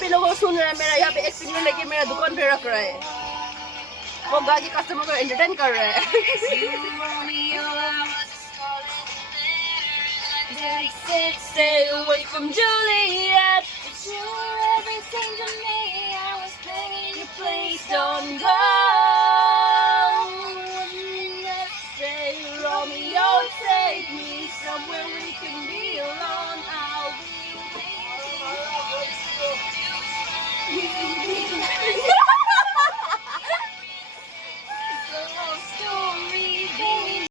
भी लोगों सुन रहा है मेरा यहाँ पे एक्सपीरियंस लेके मेरा दुकान पे रख रहा है वो गाड़ी कस्टमर को एंटरटेन कर रहा है Stay away from Juliet. You were everything to me. I was begging you, please don't go. Let's say, Romeo, take me somewhere we can be alone.